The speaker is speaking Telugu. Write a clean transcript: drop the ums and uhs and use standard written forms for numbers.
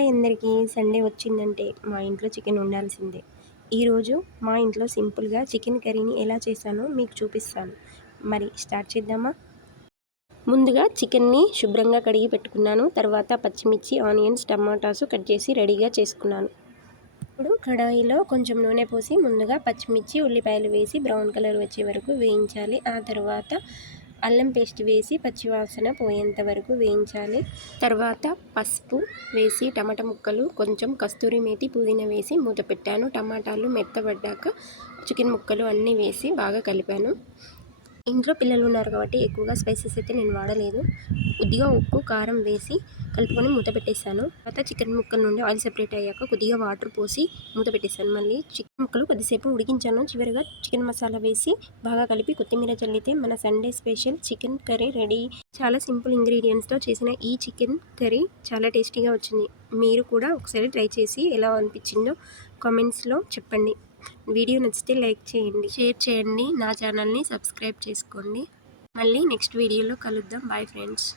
హాయ్ అందరికీ. సండే వచ్చిందంటే మా ఇంట్లో చికెన్ ఉండాల్సిందే. ఈరోజు మా ఇంట్లో సింపుల్గా చికెన్ కర్రీని ఎలా చేశానో మీకు చూపిస్తాను. మరి స్టార్ట్ చేద్దామా? ముందుగా చికెన్ని శుభ్రంగా కడిగి పెట్టుకున్నాను. తర్వాత పచ్చిమిర్చి, ఆనియన్స్, టమాటాసు కట్ చేసి రెడీగా చేసుకున్నాను. ఇప్పుడు కడాయిలో కొంచెం నూనె పోసి ముందుగా పచ్చిమిర్చి, ఉల్లిపాయలు వేసి బ్రౌన్ కలర్ వచ్చే వరకు వేయించాలి. ఆ తర్వాత అల్లం పేస్ట్ వేసి పచ్చివాసన పోయేంత వరకు వేయించాలి. తర్వాత పసుపు వేసి టమాటా ముక్కలు, కొంచెం కస్తూరి మేతి, పుదీనా వేసి మూత పెట్టాను. టమాటాలు మెత్తబడ్డాక చికెన్ ముక్కలు అన్నీ వేసి బాగా కలిపాను. ఇంట్లో పిల్లలు ఉన్నారు కాబట్టి ఎక్కువగా స్పైసెస్ అయితే నేను వాడలేదు. కొద్దిగా ఉప్పు, కారం వేసి కలుపుకొని మూత పెట్టేశాను. తర్వాత చికెన్ ముక్కల నుండి ఆయిల్ సెపరేట్ అయ్యాక కొద్దిగా వాటర్ పోసి మూత పెట్టేశాను. మళ్ళీ చికెన్ ముక్కలు కొద్దిసేపు ఉడికించాను. చివరిగా చికెన్ మసాలా వేసి బాగా కలిపి కొత్తిమీర చల్లితే మన Sunday special chicken curry ready. చాలా సింపుల్ ఇంగ్రీడియంట్స్తో చేసిన ఈ చికెన్ కర్రీ చాలా టేస్టీగా వచ్చింది. మీరు కూడా ఒకసారి ట్రై చేసి ఎలా అనిపించిందో కామెంట్స్లో చెప్పండి. వీడియో నచ్చితే లైక్ చేయండి, షేర్ చేయండి, నా ఛానల్ని సబ్స్క్రైబ్ చేసుకోండి. మళ్ళీ నెక్స్ట్ వీడియోలో కలుద్దాం. Bye friends.